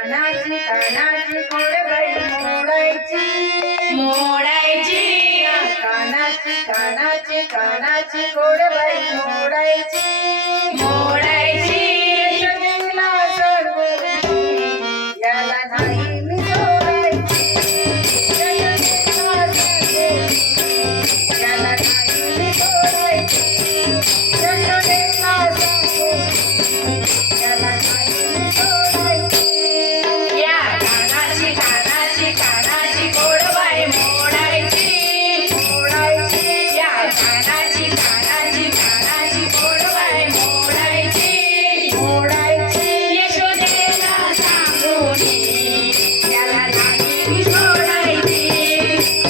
कानाची कानाची गोडबाई मोडायची मोडायची कानाची कानाची कानाची गोडबाई मोडायची Thank you.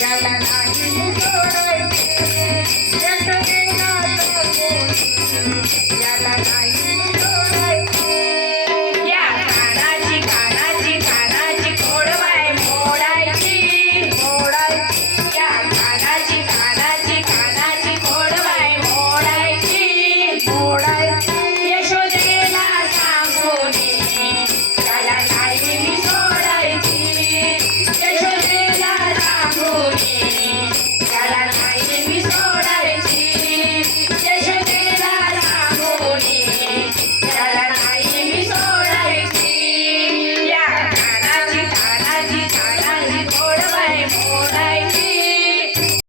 याला नाही